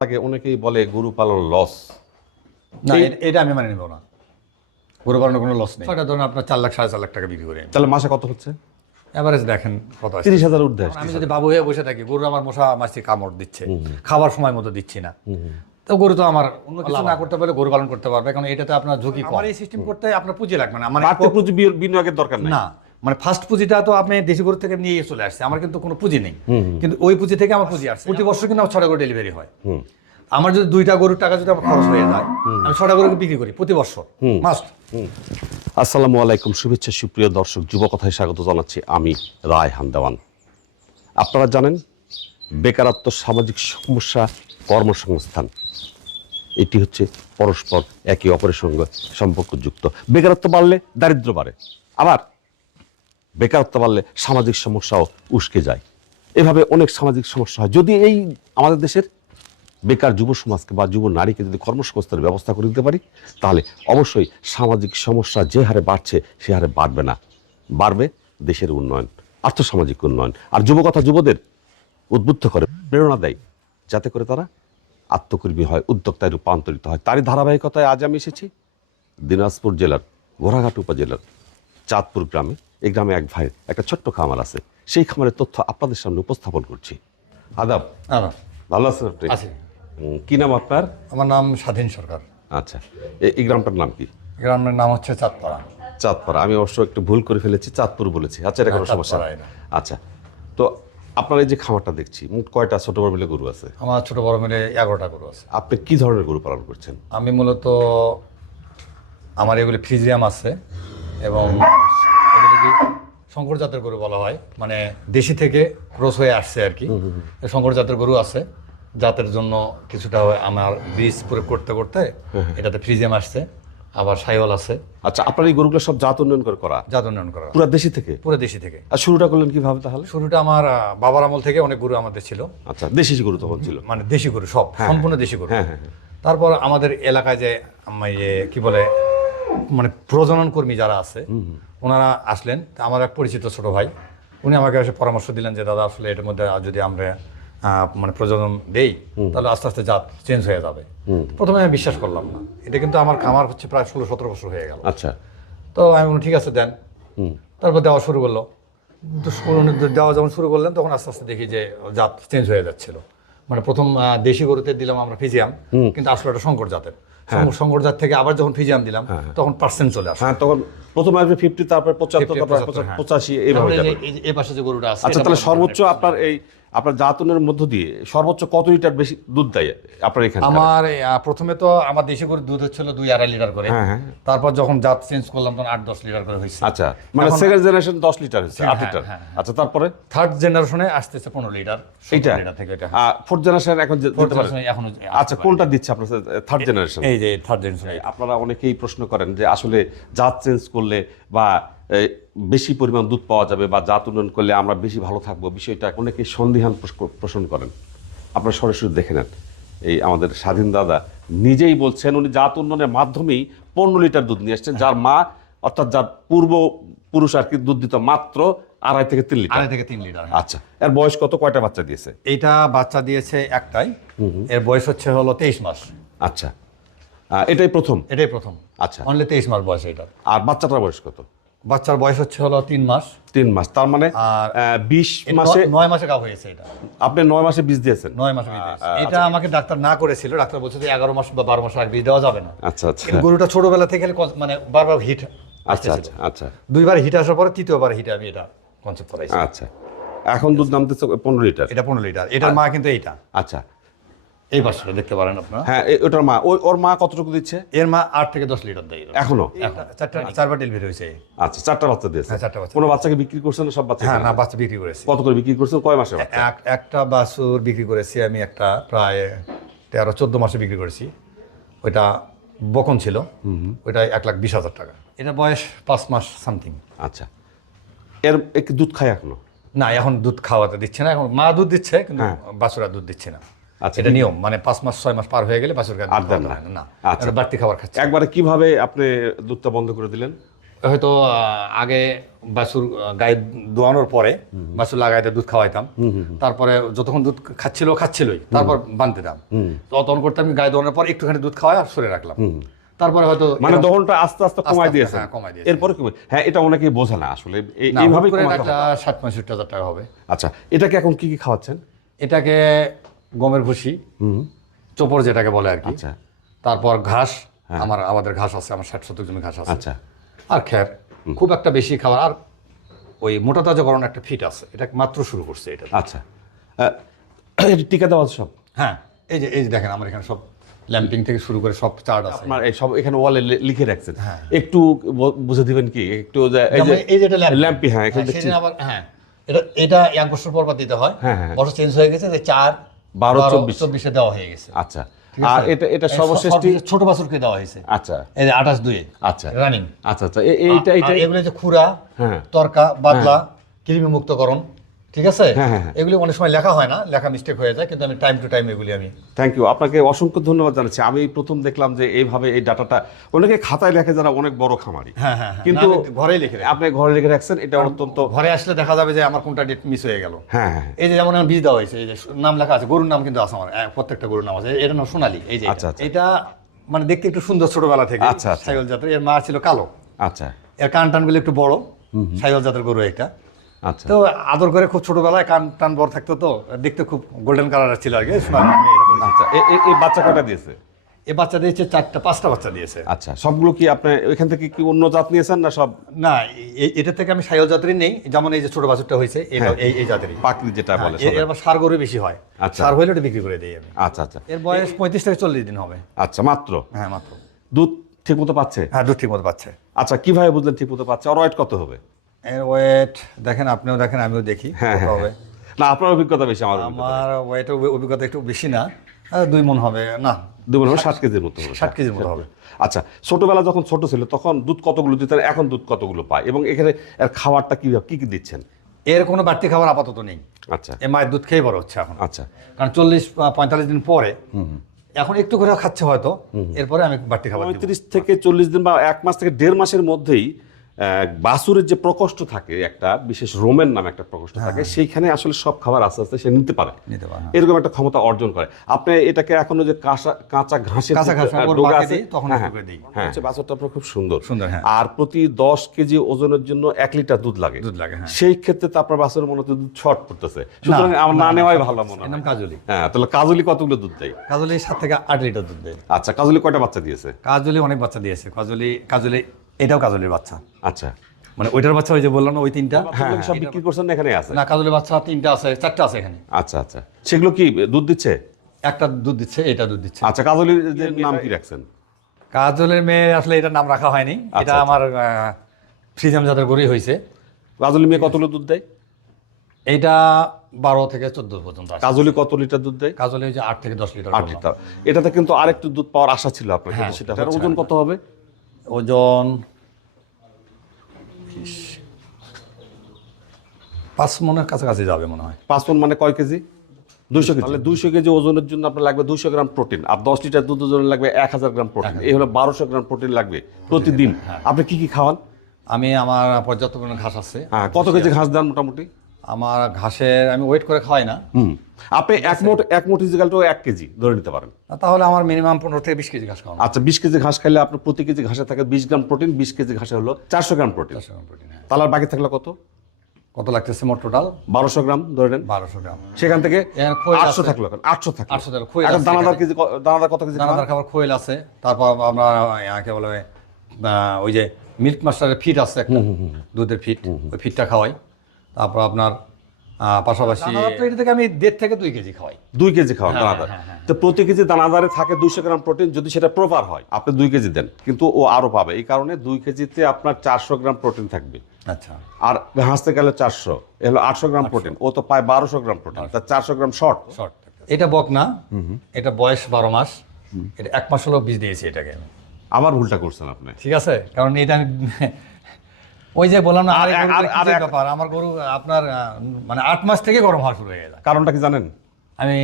তাকে অনেকেই বলে গরু পালন লস না এ- এটা আমি মানে নেব না। গরু পালনের কোনো লস নেই। ছয়টা ধরুন আপনার চার লাখ সাড়ে চার লাখ টাকা বিক্রি করে তাহলে মাসে কত হচ্ছে? এভারেজ দেখেন কত তিরিশ হাজার ঊর্ধ্বে আসছে। আমি যদি বাবু হয়ে বসে থাকি গরু আমার মশা মাছি কামড় দিচ্ছে। খাবার সময় মতো দিচ্ছি না। তো গরু তো আমার অন্য কিছু না করতে পারলে গরু পালন করতে পারবে কারণ এটাতে আপনার ঝুঁকি কম। আমার এই সিস্টেম করতে আপনার পুঁজি লাগবে না। মানে বাড়তি পুঁজি বিনিয়োগের দরকার নেই। না মানে ফার্স্ট পুঁজিটা তো আপনি দেশি গরু থেকে নিয়ে চলে আসছে আমার কিন্তু কোনো পুঁজি নেই। কিন্তু ওই পুঁজি থেকে আমার পুঁজি আসছে। প্রতি বছর কিন্তু আমার ছটা গরু ডেলিভারি হয়। হুম। আমার যদি দুইটা গরুর টাকা যদি আমার খরচ হয়ে যায় আমি ছটা গরুকে বিক্রি করি প্রতি বছর। মাস্ট আসসালামু আলাইকুম শুভেচ্ছা সুপ্রিয় দর্শক যুব কথায় স্বাগত জানাচ্ছি আমি রায় হান্দাওয়ান আপনারা জানেন বেকারত্ব সামাজিক সমস্যা কর্মসংস্থান। এটি হচ্ছে পরস্পর একে অপরের সঙ্গে সম্পর্কযুক্ত। বেকারত্ব বাড়লে দারিদ্র বাড়ে। আবার বেকারত্ব বাড়লে সামাজিক সমস্যাও উস্কে যায়। এভাবে অনেক সামাজিক সমস্যা হয়। যদি এই আমাদের দেশের বেকার যুব সমাজকে বা যুব নারীকে যদি কর্মসংস্থানের ব্যবস্থা করে দিতে পারি, তাহলে অবশ্যই সামাজিক সমস্যা যে হারে বাড়ছে, সে হারে বাড়বে না। বাড়বে দেশের উন্নয়ন, আর্থসামাজিক উন্নয়ন। আর যুবকথা যুবদের উদ্বুদ্ধ করে, প্রেরণা দেয়, যাতে করে তারা আত্মকর্মী হয়, উদ্যোক্তায় রূপান্তরিত হয়। তারই ধারাবাহিকতায় আজ আমি এসেছি দিনাজপুর জেলার ঘোড়াঘাট উপজেলার চাঁদপুর গ্রামে। এই গ্রামে এক ভাই একটা ছোট্ট খামার আছে। সেই খামারের তথ্য আপনাদের সামনে উপস্থাপন করছি। আদাব। ভালো আছেন আপনি? আছে। কি নাম আপনার? আমার নাম স্বাধীন সরকার। আচ্ছা। এই গ্রামটার নাম কি? গ্রামের নাম হচ্ছে চাঁদপাড়া। চাঁদপাড়া। আমি অবশ্য একটু ভুল করে ফেলেছি চাঁদপুর বলেছি। আচ্ছা এটা কোনো হ্যাঁ, সমস্যা। আচ্ছা। তো আপনার এই যে খামারটা দেখছি মোট কয়টা ছোট বড় মিলে গরু আছে? আমার ছোট বড় মিলে এগারোটা গরু আছে। আপনি কি ধরনের গরু পালন করছেন? আমি মূলত আমার এগুলি ফ্রিজিয়াম আছে এবং শঙ্কর জাতের গরু বলা হয়। মানে দেশি থেকে ক্রস হয়ে আসছে আর কি। শঙ্কর জাতের গরু আছে। জাতের জন্য কিছুটা আমার বীজ প্রয়োগ করতে করতে এটাতে ফ্রিজিয়াম আসছে। আবার সাইওয়াল আছে। আচ্ছা আপনার এই গরুগুলো সব জাত উন্নয়ন করে করা? জাত উন্নয়ন করা। পুরো দেশি থেকে? পুরো দেশি থেকে। আর শুরুটা করলেন কীভাবে তাহলে? শুরুটা আমার বাবার আমল থেকে অনেক গরু আমাদের ছিল। আচ্ছা দেশি গরু তখন ছিল মানে দেশি গরু সব সম্পূর্ণ দেশি গরু। হ্যাঁ হ্যাঁ হ্যাঁ। তারপর আমাদের এলাকায় যে কি বলে মানে প্রজনন কর্মী যারা আছে ওনারা আসলেন। আমার এক পরিচিত ছোটো ভাই উনি আমাকে এসে পরামর্শ দিলেন যে দাদা আসলে এটার মধ্যে যদি আমরা মানে প্রজনন দেই তাহলে আস্তে আস্তে জাত চেঞ্জ হয়ে যাবে। প্রথমে আমি বিশ্বাস করলাম না। এটা কিন্তু আমার খামার হচ্ছে প্রায় ষোলো সতেরো বছর হয়ে গেল। আচ্ছা। তো আমি বললাম, ঠিক আছে দেন। তারপর দেওয়া শুরু করল। দেওয়া যখন শুরু করলেন তখন আস্তে আস্তে দেখি যে জাত চেঞ্জ হয়ে যাচ্ছিল। মানে প্রথম আহ, দেশি গরুতে দিলাম আমরা ফিজিয়াম কিন্তু আসলে ওটা শঙ্কর জাতের। শঙ্কর- শঙ্কর জাত থেকে আবার যখন ফিজিয়াম দিলাম তখন পার্সেন্ট চলে আসে হ্যাঁ তখন প্রথম আসবে ফিফটি তারপর পঁচাত্তর তারপর 75, হ্যাঁ। পঁচাশি এইভাবে এই পাশে যে গরুটা আছে আচ্ছা তাহলে সর্বোচ্চ আপনার এই আপনার জাতনের মধ্য দিয়ে সর্বোচ্চ কত লিটার বেশি দুধ দেয় আপনার এখানে আমার প্রথমে তো আমার দেশে করে দুধ হচ্ছিল দুই আড়াই লিটার করে। হ্যাঁ, হ্যাঁ। তারপর যখন জাত চেঞ্জ করলাম তখন আট দশ লিটার করে হয়েছে। আচ্ছা মানে সেকেন্ড জেনারেশন দশ লিটার হচ্ছে আট হ্যাঁ, লিটার। আচ্ছা তারপরে? থার্ড জেনারেশনে আসতেছে পনেরো লিটার এইটা? থেকে এটা। ফোর্থ জেনারেশন এখন এখনও আচ্ছা কোনটা দিচ্ছে আপনার থার্ড জেনারেশন এই যে থার্ড জেনারেশন আপনারা অনেকেই প্রশ্ন করেন যে আসলে জাত চেঞ্জ করলে বা বেশি পরিমাণ দুধ পাওয়া যাবে বা জাত উন্নয়ন করলে আমরা বেশি ভালো থাকব। বিষয়টা অনেকেই সন্দিহান পোষ- পোষণ করেন। আপনারা সরাসরি দেখে নেন। এই আমাদের স্বাধীন দাদা নিজেই বলছেন উনি জাত উন্নয়নের মাধ্যমেই পনেরো লিটার দুধ নিয়ে আসছেন যার মা অর্থাৎ যার পূর্ব পুরুষ আর কি দুধ দিত মাত্র আড়াই থেকে তিন লিটার। আড়াই থেকে তিন লিটার আচ্ছা এর বয়স কত? কয়টা বাচ্চা দিয়েছে? এইটা বাচ্চা দিয়েছে একটাই। এর বয়স হচ্ছে হলো তেইশ মাস। আচ্ছা। এটাই প্রথম? এটাই প্রথম। আচ্ছা। অনলি তেইশ মাস বয়স এটা। আর বাচ্চাটার বয়স কত? বাচ্চার বয়স হচ্ছে হলো তিন মাস। তিন মাস তার মানে বিশ মাসে নয় মাসে গাভ হয়েছে এটা। আপনি নয় মাসে বীজ দিয়েছেন? নয় মাসে এটা আমাকে ডাক্তার না করেছিল ডাক্তার বলছে যে এগারো মাস বা বারো মাস আগে বীজ দেওয়া যাবে না। আচ্ছা আচ্ছা। গরুটা ছোটবেলা থেকে মানে বারবার হিট আচ্ছা আচ্ছা আচ্ছা। দুইবার হিট আসার পরে তৃতীয়বার হিট আমি এটা কনসেপ্ট করাইছি। আচ্ছা। এখন দুধ নামতেছে পনেরো লিটার। এটা পনেরো লিটার। এটার মা কিন্তু এইটা। আচ্ছা। এই পাশটা দেখতে পারেন আপনারা। হ্যাঁ ওটার মা ওই ওর মা কতটুকু দিচ্ছে? এর মা আট থেকে দশ লিটার দেয়। এখনও? চারটা চারবার ডেলিভারি হয়েছে। আচ্ছা চারটা বাচ্চা দিয়েছে। হ্যাঁ, চারটা বাচ্চা। কোনো বাচ্চাকে বিক্রি করছেন না সব বাচ্চা হ্যাঁ না বাচ্চা বিক্রি করেছি। কত করে বিক্রি করছেন কয় মাসে একটা বাছুর বিক্রি করেছি আমি একটা প্রায় তেরো চোদ্দ মাসে বিক্রি করেছি। ওইটা বকন ছিল। ওইটা এক লাখ বিশ হাজার টাকা। এটা বয়স পাঁচ মাস সামথিং। আচ্ছা। এর এ কি দুধ খায় এখনও? না এখন দুধ খাওয়াতে দিচ্ছে না। এখন মা দুধ দিচ্ছে কিন্তু বাছুরা দুধ দিচ্ছে না। এটা নিয়ম মানে পাঁচ মাস ছয় মাস পার হয়ে গেলে বাছুরকে আর দেন না। না আচ্ছা। বাড়তি খাবার খাচ্ছে। একবারে কীভাবে আপনি দুধটা বন্ধ করে দিলেন? হয়তো আগে বাছুর গায়ে দোয়ানোর পরে বাছুর লাগাইতে দুধ খাওয়াইতাম। তারপরে যতক্ষণ দুধ খাচ্ছিল খাচ্ছিলই। তারপর বানতে দাম তো তখন করতাম কি গায়ে দোয়ানোর পর একটুখানি দুধ খাওয়াই আর সরে রাখলাম। তারপরে হয়তো মানে দহনটা আস্তে আস্তে কমাই দিয়েছে হ্যাঁ, কমায় দিয়েছে। এরপরে কমে হ্যাঁ এটা অনেকেই বোঝে না আসলে। এই- না, এইভাবেই করে কমাতে একটা হবে। ষাট পঁয়ষট্টি হাজার টাকা হবে। আচ্ছা এটাকে এখন কি কি খাওয়াচ্ছেন? এটাকে গমের ভুসি চোপড় যেটাকে বলে আর কি। আচ্ছা। তারপর ঘাস আমার আমাদের ঘাস আছে আমার ষাট শতক জমি ঘাস আছে। আচ্ছা। আর খ্যার খুব একটা বেশি খাবার। আর ওই মোটা তাজাকরণ একটা ফিট আছে এটা মাত্র শুরু করছে এটা। আচ্ছা। টিকা দেওয়া সব? হ্যাঁ এই যে এই যে দেখেন আমার এখানে সব ল্যাম্পিং থেকে শুরু করে সব চার্ট আছে। আপনার এই সব এখানে ওয়ালে লিখে রাখছেন। একটু বুঝে দিবেন কি? একটু এই যে যেমন এই যেটা ল্যাম্প। ল্যাম্পি হ্যাঁ এখানে হ্যাঁ, দেখছি আবার হ্যাঁ এটা এটা এক বছর পর পর দিতে হয় হ্যাঁ, হ্যাঁ। বছর চেঞ্জ হয়ে গেছে যে চার বারো, চব্বিশ। চব্বিশে দেওয়া হয়ে গেছে। আচ্ছা। আর এটা এটা এই ছোট বাছুরকে দেওয়া হয়েছে। আচ্ছা। এই যে আঠাশ দুয়ে। আচ্ছা। রানিং আচ্ছা আচ্ছা। এইটা এইটা এগুলো যে খুরা হ্যাঁ। তরকা বাদলা কৃমি মুক্তকরণ ঠিক আছে? হ্যাঁ, হ্যাঁ, হ্যাঁ। এগুলি অনেক সময় লেখা হয় না লেখা মিস্টেক হয়ে যায় কিন্তু আমি টাইম টু টাইম এগুলি আমি থ্যাংক ইউ আপনাকে অসংখ্য ধন্যবাদ জানাচ্ছি। আমি এই প্রথম দেখলাম যে এইভাবে এই ডাটাটা অনেকে খাতায় লেখে যারা অনেক বড় খামারি। হ্যাঁ হ্যাঁ হ্যাঁ। কিন্তু ঘরেই লিখে। আপনি ঘরে লিখে রাখছেন এটা অত্যন্ত ঘরে আসলে দেখা যাবে যে আমার কোনটা ডেট মিস হয়ে গেল। হ্যাঁ এই যে যেমন আমার বীজ দেওয়া হয়েছে এই যে নাম লেখা আছে গরুর নাম কিন্তু আছে আমার প্রত্যেকটা গরুর নাম আছে। এটা নাম সোনালী এই যে এটা। আচ্ছা, আচ্ছা। এটা মানে দেখতে একটু সুন্দর ছোটবেলা থেকে। আচ্ছা, আচ্ছা। সাইকেল জাতের এর মা ছিল কালো। আচ্ছা। এর কান টানগুলো একটু বড়। সাইকেল জাতের গরু এটা। আচ্ছা তো আদর করে খুব ছোটবেলায় কান টান বড় থাকতো তো দেখতে খুব গোল্ডেন কালার ছিল আর কি এটা বলি। আচ্ছা এই বাচ্চা কয়টা দিয়েছে? এ বাচ্চা দিয়েছে চারটা পাঁচটা বাচ্চা দিয়েছে। আচ্ছা সবগুলো কি আপনি ওইখান থেকে কি অন্য জাত নিয়েছেন না সব? না এটা থেকে আমি সাইকেল জাতেরই নেই যেমন এই যে ছোট বাছুরটা হয়েছে এই হ্যাঁ। এই এই জাতেরই। পাকড়ি যেটা বলে এর- আবার সার গরু বেশি হয়। আচ্ছা। সার হইলে ওটা বিক্রি করে দিই আমি। আচ্ছা আচ্ছা। এর বয়স পঁয়ত্রিশ থেকে চল্লিশ দিন হবে। আচ্ছা মাত্র? হ্যাঁ মাত্র। দুধ ঠিক মতো পাচ্ছে? হ্যাঁ দুধ ঠিক মতো পাচ্ছে। আচ্ছা কীভাবে বুঝলেন ঠিক মতো পাচ্ছে? আর ওয়েট কত হবে? এর ওয়েট দেখেন আপনিও দেখেন আমিও দেখি হ্যাঁ হ্যাঁ হবে না আপনার অভিজ্ঞতা বেশি আমার আমার ওয়েটের অভিজ্ঞতা একটু বেশি না। দুই মন হবে না। দুই মনে হয় ষাট কেজির মতো হবে। ষাট কেজির মতো হবে। আচ্ছা ছোটবেলা যখন ছোট ছিল তখন দুধ কতগুলো দিতেন? এখন দুধ কতগুলো পায়? এবং এখানে এর খাবারটা কি কি কি দিচ্ছেন? এর কোনো বাড়তি খাবার আপাতত নেই। আচ্ছা। এ মায়ের দুধ খেয়ে বড় হচ্ছে এখন। আচ্ছা। কারণ চল্লিশ পঁয়তাল্লিশ দিন পরে এখন একটু করে খাচ্ছে হয়তো। এরপরে আমি বাড়তি খাবার। পঁয়ত্রিশ থেকে চল্লিশ দিন বা এক মাস থেকে দেড় মাসের মধ্যেই আহ, বাছুরের যে প্রকোষ্ঠ থাকে একটা বিশেষ রোমের নামে একটা প্রকোষ্ঠ থাকে সেইখানে আসলে সব খাবার আস্তে আস্তে সে নিতে পারে। হ্যাঁ। এরকম একটা ক্ষমতা অর্জন করে। আপনি এটাকে এখনও যে কাঁচা কাঁচা ঘাসের তখন হ্যাঁ। হ্যাঁ। বাছুরটা আপনার খুব সুন্দর। হ্যাঁ। আর প্রতি দশ কেজি ওজনের জন্য এক লিটার দুধ লাগে। দুধ লাগে, হ্যাঁ। সেই ক্ষেত্রে তো আপনার বাছুরের মনে হচ্ছে দুধ শর্ট পড়তেছে। সুতরাং আমার না নেওয়াই ভালো মনে হয়। কাজলি। হ্যাঁ তাহলে কাজলি কতগুলো দুধ দেয়? কাজলি সাত থেকে আট লিটার দুধ দেয়। আচ্ছা কাজলি কয়টা বাচ্চা দিয়েছে? কাজলি অনেক বাচ্চা দিয়েছে। কাজলি কাজলি এটাও কাজলের বাচ্চা। আচ্ছা। মানে ওইটার বাচ্চা ওই যে বললাম না ওই তিনটা? হ্যাঁ সব বিক্রি করছেন না এখানে আছে? না কাজলের বাচ্চা তিনটা আছে চারটা আছে এখানে। আচ্ছা আচ্ছা। সেগুলো কি দুধ দিচ্ছে? একটা দুধ দিচ্ছে এটা দুধ দিচ্ছে। আচ্ছা কাজলির যে নাম কি রাখছেন? কাজলের মেয়ে আসলে এটার নাম রাখা হয়নি। এটা আচ্ছা। আমার ফ্রিজাম জাতের গরুই হয়েছে কাজলি মেয়ে কতগুলো দুধ দেয়? এইটা বারো থেকে চোদ্দ পর্যন্ত আছে। কাজলি কত লিটার দুধ দেয়? কাজলে ওই যে আট থেকে দশ লিটার আট লিটার। এটাতে কিন্তু আরেকটু দুধ পাওয়ার আশা ছিল আপনার হ্যাঁ, সেটা সেটা ওজন কত হবে? ওজন পাঁচ মনের কাছাকাছি যাবে মনে হয়। পাঁচ মন মানে কয় কেজি? দুইশো কেজি। তাহলে দুইশো কেজি ওজনের জন্য আপনার লাগবে দুইশো গ্রাম প্রোটিন আর দশ লিটার দুধ ওজনের লাগবে এক হাজার গ্রাম প্রোটিন। এই হলো বারোশো গ্রাম প্রোটিন লাগবে প্রতিদিন। আপনি কি কি খাওয়ান? আমি আমার পর্যাপ্ত পরিমাণ ঘাস আছে। হ্যাঁ কত কেজি ঘাস দেন মোটামুটি? আমার ঘাসের আমি ওয়েট করে খাওয়াই না। হুম। আপনি এক মোট এক মোট ইজিকালটাও এক কেজি ধরে নিতে পারেন। তাহলে আমার মিনিমাম পনেরো থেকে বিশ কেজি ঘাস খাওয়ানো। আচ্ছা বিশ কেজি ঘাস খাইলে আপনার প্রতি কেজি ঘাসে থাকে বিশ গ্রাম প্রোটিন বিশ কেজি ঘাসে হলো চারশো গ্রাম প্রোটিন প্রোটিন হ্যাঁ। তাহলে আর বাকি থাকল কত? কত লাগতেছে মোট টোটাল বারোশো গ্রাম ধরে নেন। বারোশো গ্রাম। সেখান থেকে আটশো থাকল আটশো থাকল। 800 থাকল, এখন দানাদার কেজি দানাদার কত কেজি? দানাদার খাবার খোয়েল আছে। তারপর আমরা ইয়াকে বলে ওই যে মিল্ক মাস্টারের ফিট আছে একটা। দুধের ফিট ওই ফিটটা খাওয়াই। তারপর আপনার পাশাপাশি এটা থেকে আমি দেড় থেকে দুই কেজি খাওয়াই। দুই কেজি খাওয়ান হ্যাঁ, দানাদার। তো প্রতি কেজি দানাদারে থাকে দুইশো গ্রাম প্রোটিন যদি সেটা প্রপার হয় আপনি দুই কেজি দেন। কিন্তু ও আরও পাবে। এই কারণে দুই কেজিতে আপনার চারশো গ্রাম প্রোটিন থাকবে। আচ্ছা। আর থেকে গেলে চারশো হলো আটশো গ্রাম প্রোটিন। ও তো পায় বারোশো গ্রাম প্রোটিন। তার চারশো গ্রাম শর্ট। শর্ট। এটা বক না। এটা বয়স বারো মাস। এটা এক মাস হলো বীজ দিয়েছি এটাকে। আবার উল্টা করছেন আপনি। ঠিক আছে? কারণ এটা আমি ওই যে বললাম না আর ব্যাপার? আমার গরু আপনার মানে আট মাস থেকে গরম হওয়া শুরু হয়ে যায় কারণটা কি জানেন? আমি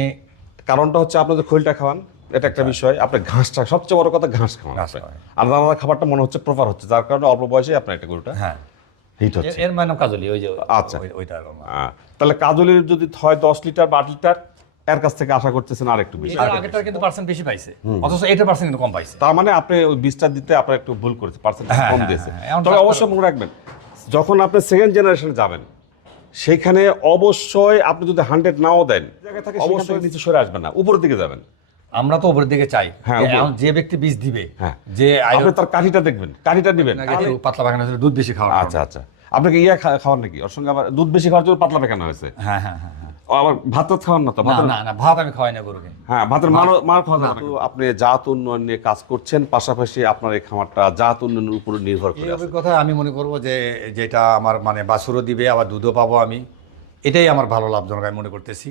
কারণটা হচ্ছে আপনি যে খোলটা খাওয়ান এটা একটা বিষয়। আপনার ঘাসটা সবচেয়ে বড় কথা ঘাস খাওয়ান আপনি। আর দানা খাবারটা মনে হচ্ছে প্রপার হচ্ছে যার কারণে অল্প বয়সে আপনার একটা গরুটা হ্যাঁ। হিট হচ্ছে। এর মানে কাজলি ওই যে আচ্ছা। ওই- ওইটা তাহলে কাজলির যদি হয় দশ লিটার বা আট লিটার এর কাছ থেকে আশা করতেছেন আর একটু বেশি। কিন্তু পার্সেন্ট বেশি পাইছে। অথচ এটা পার্সেন্ট কিন্তু কম পাইছে। তার মানে আপনি ওই বীজটা দিতে আপনার একটু ভুল করেছে পার্সেন্ট হ্যাঁ, কম হ্যাঁ, দিয়েছে। হ্যাঁ, তবে অবশ্যই মনে রাখবেন যখন আপনি সেকেন্ড জেনারেশনে যাবেন সেখানে অবশ্যই আপনি যদি হান্ড্রেড নাও দেন অবশ্যই নিচে সরে আসবেন না উপরের দিকে যাবেন। আমরা তো উপরের দিকে চাই। হ্যাঁ, যে ব্যক্তি বীজ দিবে হ্যাঁ। যে আপনি তার কাঠিটা দেখবেন কাঠিটা নেবেন। পাতলা পায়খানা দুধ বেশি খাওয়া আচ্ছা আচ্ছা। আপনাকে ইয়া খা- খাওয়ান নাকি? ওর সঙ্গে আবার দুধ বেশি খাওয়ার জন্য পাতলা পায়খানা হয়েছে। হ্যাঁ হ্যাঁ। আবার ভাত খাওয়ান না তো না না না ভাত আমি খাওয়াই না গরুকে হ্যাঁ ভাতের মার মার খাওয়া যাবে না। তো আপনি জাত উন্নয়ন নিয়ে কাজ করছেন পাশাপাশি আপনার এই খামারটা জাত উন্নয়নের উপর নির্ভর করে আছে। কথা আমি মনে করব যে যেটা আমার মানে বাসুরও দিবে আবার দুধও পাবো আমি এটাই আমার ভালো লাভজনক আমি মনে করতেছি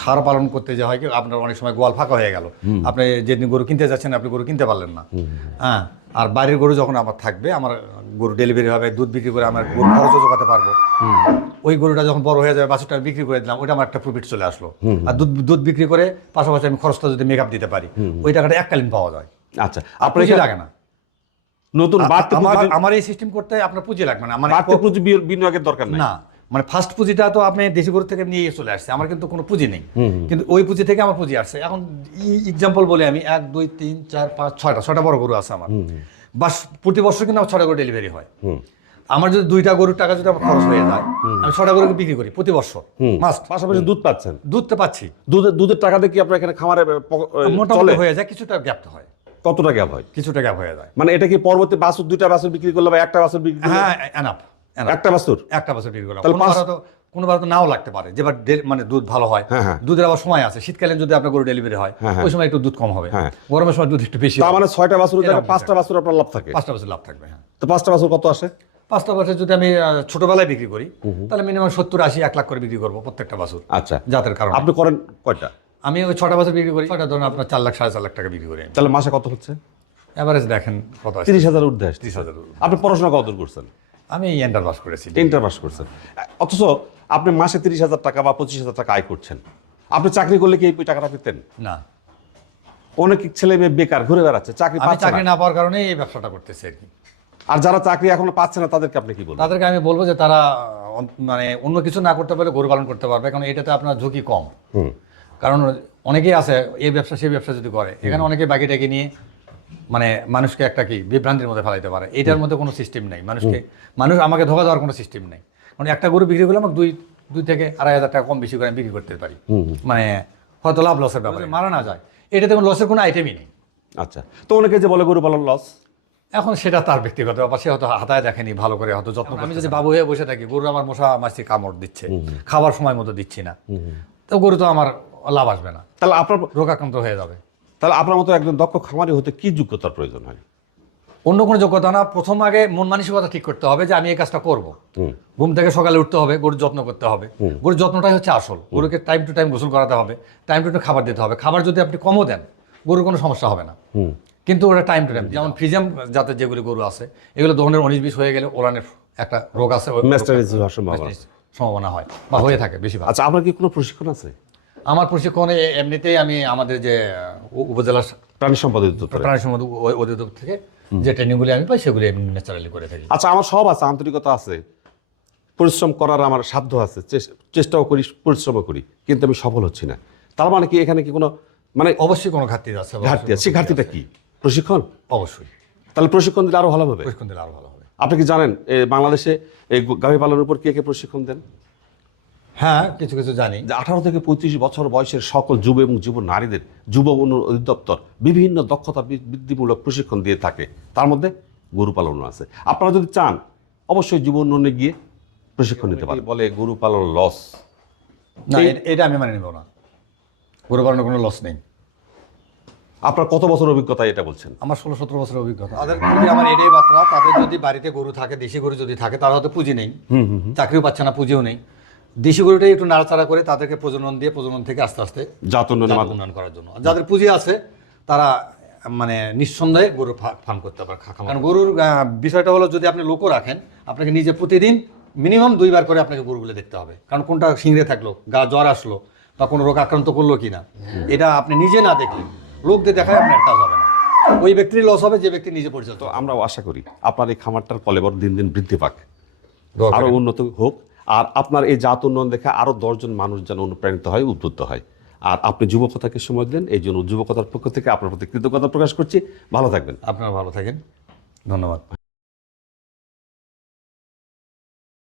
সার পালন করতে যে হয় কি আপনার অনেক সময় গোয়াল ফাঁকা হয়ে গেল। আপনি যেদিন গরু কিনতে যাচ্ছেন আপনি গরু কিনতে পারলেন না। হ্যাঁ আর বাড়ির গরু যখন আমার থাকবে আমার গরু ডেলিভারি হবে দুধ বিক্রি করে আমার গরু খরচও জোগাতে পারব। ওই গরুটা যখন বড় হয়ে যাবে বাছুরটা বিক্রি করে দিলাম ওইটা আমার একটা প্রফিট চলে আসলো। আর দুধ দুধ বিক্রি করে পাশাপাশি আমি খরচটা যদি মেকআপ দিতে পারি ওই টাকাটা এককালীন পাওয়া যায়। আচ্ছা আপনার পুঁজি লাগে না। নতুন আমার এই সিস্টেম করতে আপনার পুঁজি লাগবে না। মানে বাড়তি পুঁজি বিনিয়োগের দরকার না মানে ফার্স্ট পুঁজিটা তো আপনি দেশি গরু থেকে নিয়ে চলে আসছে আমার কিন্তু কোনো পুঁজি নেই। কিন্তু ওই পুঁজি থেকে আমার পুঁজি আসছে। এখন এক্সাম্পল বলে আমি এক দুই তিন চার পাঁচ ছয়টা ছয়টা বড় গরু আছে আমার। বাস প্রতি বছর কিন্তু আমার ছটা গরু ডেলিভারি হয়। আমার যদি দুইটা গরুর টাকা যদি আমার খরচ হয়ে যায় আমি ছটা গরুকে বিক্রি করি প্রতি বছর। মাস্ট পাশাপাশি দুধ পাচ্ছেন? দুধ তো পাচ্ছি। দুধের দুধের টাকা দিয়ে কি আপনার এখানে খামারে মোটামুটি হয়ে যায় কিছুটা গ্যাপ হয়। কতটা গ্যাপ হয়? কিছুটা গ্যাপ হয়ে যায়। মানে এটা কি পরবর্তী বাছুর দুইটা বাছুর বিক্রি করলে বা একটা বাছুর বিক্রি হ্যাঁ এনাফ একটা বাছুর? একটা বছর বিক্রি করলাম তাহলে কোনো পাঁচ- তো কোনো বার তো নাও লাগতে পারে। যেবার মানে দুধ ভালো হয়। হ্যাঁ, হ্যাঁ। দুধের আবার সময় আছে। শীতকালীন যদি আপনার গরু ডেলিভারি হয় হ্যাঁ। ওই সময় একটু দুধ কম হবে। গরমের সময় দুধ একটু বেশি তার মানে ছয়টা বাছুর পাঁচটা বাছুর আপনার লাভ থাকে। পাঁচটা বছর লাভ থাকবে হ্যাঁ। তো পাঁচটা বাছুর কত আসে? পাঁচটা বছর যদি আমি ছোটবেলায় বিক্রি করি তাহলে মিনিমাম সত্তর আশি এক লাখ করে বিক্রি করব প্রত্যেকটা বাছুর। আচ্ছা। জাতের কারণে। আপনি করেন কয়টা? আমি ওই ছটা বছর বিক্রি করি। ছটা ধরুন আপনার চার লাখ সাড়ে চার লাখ টাকা বিক্রি করি তাহলে মাসে কত হচ্ছে? এভারেজ দেখেন কত তিরিশ হাজার ঊর্ধ্বে তিরিশ হাজার আপনি পড়াশোনা কত দূর করছেন? আমি এন্টার পাস করেছি ইন্টার পাস করছেন। অথচ আপনি মাসে তিরিশ হাজার টাকা বা পঁচিশ হাজার টাকা আয় করছেন। আপনি চাকরি করলে কি এই টাকাটা পেতেন? না। অনেক ছেলে মেয়ে বেকার ঘুরে বেড়াচ্ছে চাকরি চাকরি না পাওয়ার কারণে এই ব্যবসাটা করতেছে আর কি। আর যারা চাকরি এখনও পাচ্ছে না তাদেরকে আপনি কি বলবেন? তাদেরকে আমি বলব যে তারা মানে অন্য কিছু না করতে পারলে গরু পালন করতে পারবে কারণ এটাতে আপনার ঝুঁকি কম। কারণ অনেকেই আছে এই ব্যবসা সেই ব্যবসা যদি করে। এখানে অনেকে বাকিটাকে নিয়ে মানে মানুষকে একটা কি বিভ্রান্তির মধ্যে ফেলাইতে পারে। এটার মধ্যে কোনো সিস্টেম নেই। মানুষকে মানুষ আমাকে ধোকা দেওয়ার কোনো সিস্টেম নেই। কারণ একটা গরু বিক্রি করলে আমাকে দুই দুই থেকে আড়াই হাজার টাকা কম বেশি করে আমি বিক্রি করতে পারি। মানে হয়তো লাভ লসের ব্যাপারে। মারা না যায়। এটাতে কোনো লসের কোনো আইটেমই নেই। আচ্ছা। তো অনেকে যে বলে গরু পালন লস এখন সেটা তার ব্যক্তিগত ব্যাপার। সে হয়তো হাতায় দেখেনি ভালো করে হয়তো যত্ন। আমি যদি বাবু হয়ে বসে থাকি গরু আমার মশা মাছি কামড় দিচ্ছে। খাবার সময় মতো দিচ্ছি না। তো গরু তো আমার লাভ আসবে না। তাহলে আপনার রোগাক্রান্ত হয়ে যাবে। তাহলে আপনার মতো একজন দক্ষ খামারি হতে কি যোগ্যতার প্রয়োজন হয়? অন্য কোনো যোগ্যতা না। প্রথম আগে মন মানসিকতা ঠিক করতে হবে যে আমি এই কাজটা করব। ঘুম থেকে সকালে উঠতে হবে গরুর যত্ন করতে হবে। গরুর যত্নটাই হচ্ছে আসল। গরুকে টাইম টু টাইম গোসল করাতে হবে টাইম টু টাইম খাবার দিতে হবে। খাবার যদি আপনি কমও দেন গরুর কোনো সমস্যা হবে না। কিন্তু ওটা টাইম টু টাইম যেমন ফ্রিজিয়াম জাতের যেগুলি গরু আছে এগুলো দহনের উনিশ বিশ হয়ে গেলে ওলানের একটা রোগ আছে সম্ভাবনা হয় বা হয়ে থাকে বেশিরভাগ। আচ্ছা আপনার কি কোনো প্রশিক্ষণ আছে? আমার প্রশিক্ষণে এমনিতেই আমি আমাদের যে উপ- উপজেলা প্রাণী সম্পদ অধিদপ্তরে? প্রাণী সম্পদ অধিদপ্তর থেকে যে ট্রেনিংগুলি আমি পাই সেগুলি আমি ন্যাচারালি করে থাকি। আচ্ছা আমার সব আছে আন্তরিকতা আছে। পরিশ্রম করার আমার সাধ্য আছে চেষ্টাও করি পরিশ্রমও করি কিন্তু আমি সফল হচ্ছি না। তার মানে কি এখানে কি কোনো মানে অবশ্যই কোনো ঘাটতি আছে ঘাটতি আছে। সেই ঘাটতিটা কি? প্রশিক্ষণ? অবশ্যই। তাহলে প্রশিক্ষণ দিলে আরও ভালো হবে? প্রশিক্ষণ দিলে আরও ভালো হবে। আপনি কি জানেন বাংলাদেশে এই গাভী পালনের উপর কে কে প্রশিক্ষণ দেন? হ্যাঁ কিছু কিছু জানি। যে আঠারো থেকে পঁয়ত্রিশ বছর বয়সের সকল যুব এবং যুব নারীদের যুব উন্নয়ন অধিদপ্তর বিভিন্ন দক্ষতা বৃদ্ধিমূলক প্রশিক্ষণ দিয়ে থাকে। তার মধ্যে গরু পালনও আছে। আপনারা যদি চান অবশ্যই যুব উন্নয়নে গিয়ে প্রশিক্ষণ নিতে পারেন। বলে গরু পালন লস না এটা আমি মানে নেব না। গরু পালনের কোনো লস নেই। আপনার কত বছর অভিজ্ঞতা এটা বলছেন? আমার ষোলো সতেরো বছরের অভিজ্ঞতা। তাদের যদি আমার এটাই বার্তা তাদের যদি বাড়িতে গরু থাকে দেশি গরু যদি থাকে তারা হয়তো পুঁজি নেই। চাকরিও পাচ্ছে না পুঁজিও নেই। দেশি গরুটাই একটু নাড়াচাড়া করে তাদেরকে প্রজনন দিয়ে প্রজনন থেকে আস্তে আস্তে জাত উন্নয়ন করার জন্য। যাদের পুঁজি আছে তারা মানে নিঃসন্দেহে গরু ফার্ম করতে পারে কারণ গরুর বিষয়টা হলো যদি আপনি লোকও রাখেন আপনাকে নিজে প্রতিদিন মিনিমাম দুইবার করে আপনাকে গরুগুলো দেখতে হবে। কারণ কোনটা শিংড়ে থাকল গা জ্বর আসলো বা কোনো রোগ আক্রান্ত করল কিনা এটা আপনি নিজে না দেখলে লোকদের দেখায় আপনার কাজ হবে না। ওই ব্যক্তির লস হবে যে ব্যক্তি নিজে পরিচালিত তো আমরাও আশা করি আপনার এই খামারটার কলেবর দিন দিন বৃদ্ধি পাক। দোয়া আরও উন্নত হোক। আর আপনার এই জাত উন্নয়ন দেখে আরও দশজন মানুষ যেন অনুপ্রাণিত হয়, উদ্বুদ্ধ হয়। আর আপনি যুবকতাকে সময় দিলেন, এই জন্য যুবকতার পক্ষ থেকে আপনার প্রতি কৃতজ্ঞতা প্রকাশ করছি। ভালো থাকবেন। আপনারা ভালো থাকেন। ধন্যবাদ।